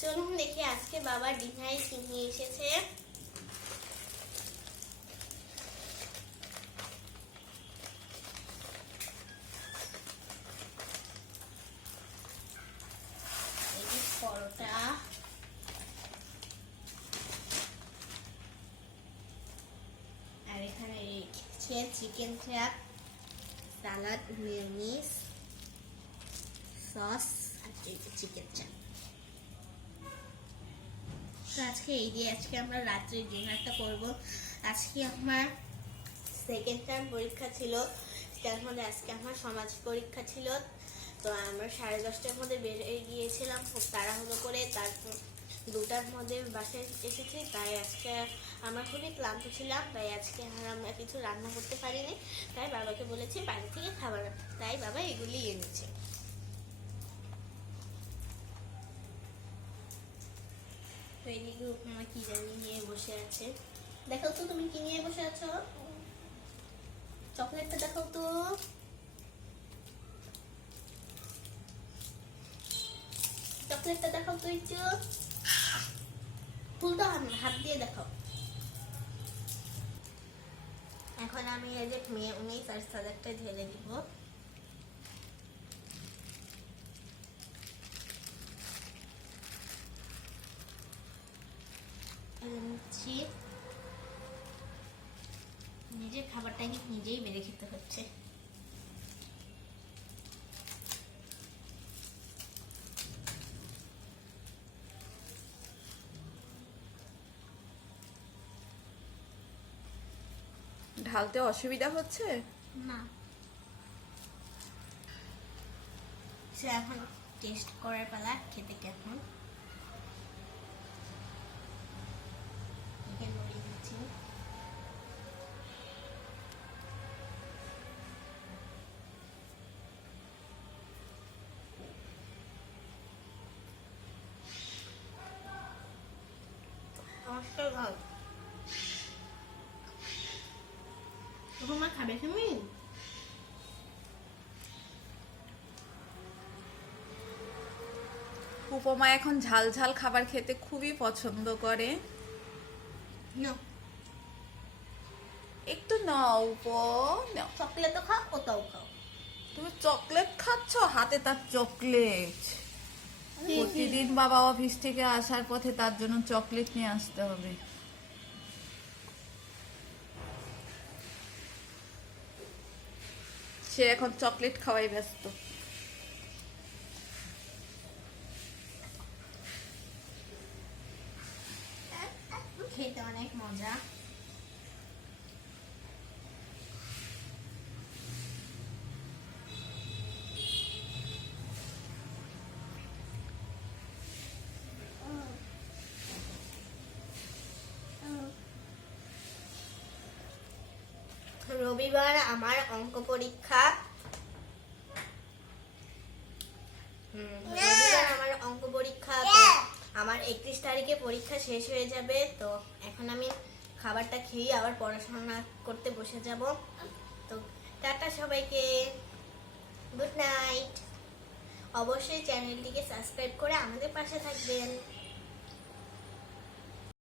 চলুন দেখি আজকে বাবা ডিনারে কি নিয়ে এসেছে পরোটা। আর এখানে রেখেছে চিকেন চাপ সালাদ মিউনিস সস আর চিকেন চাপ তো আজকে এই দিয়ে আজকে আমরা রাত্রে ডিনারটা করব। আজকে আমার সেকেন্ড টার্ম পরীক্ষা ছিল তার মধ্যে আজকে আমার সমাজ পরীক্ষা ছিল। তো আমরা সাড়ে দশটার মধ্যে বেরিয়ে গিয়েছিলাম, খুব তাড়াহুড়ো করে। তারপর দুটার মধ্যে বাসায় এসেছি, তাই আজকে আমরা খুবই ক্লান্ত ছিলাম। তাই আজকে আমরা কিছু রান্না করতে পারিনি। তাই বাবাকে বলেছি, বাড়ি থেকে খাবার তাই বাবা এগুলি এনেছে। তো তো তুমি কি নিয়ে বসে আছো? চকলেটটা দেখো তো। চকলেটটা দেখাও তো একটু। তুলতে হবে হাত দিয়ে দেখাও। এখন আমি এই যে মেয়ে উনিশ আর সাদারটা ঢেলে দিব। নিজের খাবারটাকে নিজেই বেড়ে খেতে হচ্ছে। ঢালতে অসুবিধা হচ্ছে? না। সে এখন টেস্ট করার পালা খেতে কেমন? এখানে নড়িয়ে দিচ্ছি। নমস্কার ভাই তোমার খাবে তুমি উপমা এখন ঝাল ঝাল খাবার খেতে খুবই পছন্দ করে। না একটু নাও উপ নাও। চকলেট খাও ওটাও খাও। তুমি চকলেট খাচ্ছ? হাতে তার চকলেট প্রতিদিন বাবা অফিস থেকে আসার পথে তার জন্য চকলেট নিয়ে আসতে হবে। সে এখন চকলেট খাওয়াই ব্যস্ত। খেতে অনেক মজা। রবিবার আমার অঙ্ক পরীক্ষা। হুম, রবিবার আমার অঙ্ক পরীক্ষা আমার একত্রিশ তারিখে পরীক্ষা শেষ হয়ে যাবে তো এখন আমি খাবারটা খেয়ে আবার পড়াশোনা করতে বসে যাব। তো টাটা সবাইকে। গুড নাইট অবশ্যই চ্যানেলটিকে সাবস্ক্রাইব করে আমাদের পাশে থাকবেন।